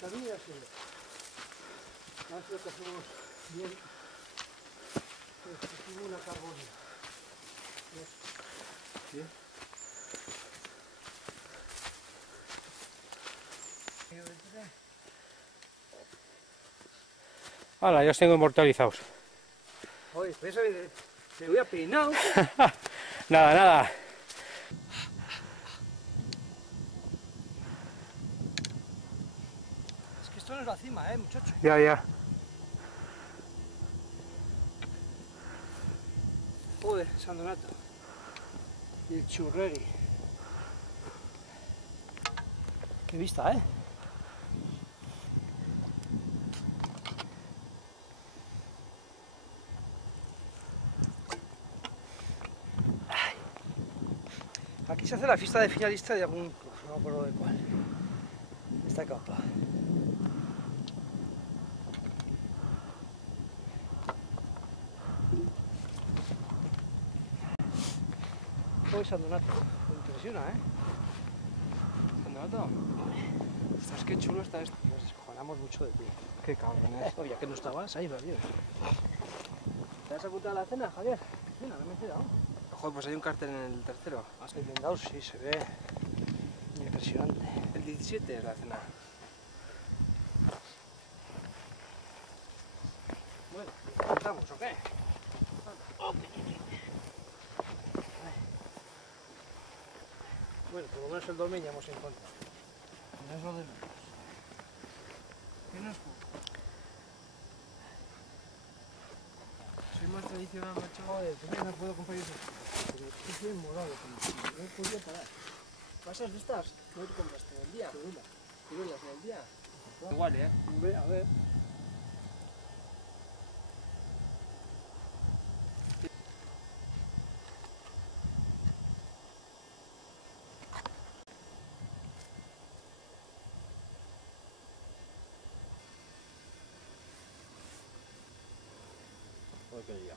También así. Más lo que hacemos bien. Es una carbonia. ¿Sí? Hala, ya os tengo inmortalizados. Oye, pues eso me voy a peinado. Nada, nada. Es que esto no es la cima, muchacho. Ya, ya. Joder, San Donato. Y el churreri. Qué vista, Aquí se hace la fiesta de finalista de algún club, no me acuerdo de cuál. Esta capa. Hoy San Donato. Me impresiona, San Donato. Ostras, qué chulo está esto. Nos descojonamos mucho de ti. Qué cabrones. Ya que no estabas, ahí va Dios. ¿Te has apuntado a la cena, Javier? Cena, no me he enterado. Joder, pues hay un cartel en el tercero. Has intentado, sí, se ve impresionante. El 17 es la cena. Bueno, ¿empezamos o qué? Bueno, por lo menos el dolmen ya hemos encontrado. No es lo de menos. ¿Qué nos gusta? Soy más tradicional, macho. Joder, pues no puedo comprar eso. Pero estoy bien morado, no podía parar. ¿Pasas de estas? ¿No te compraste en el día? ¿Ciruelas en el día? Igual, A ver. Joder, qué día.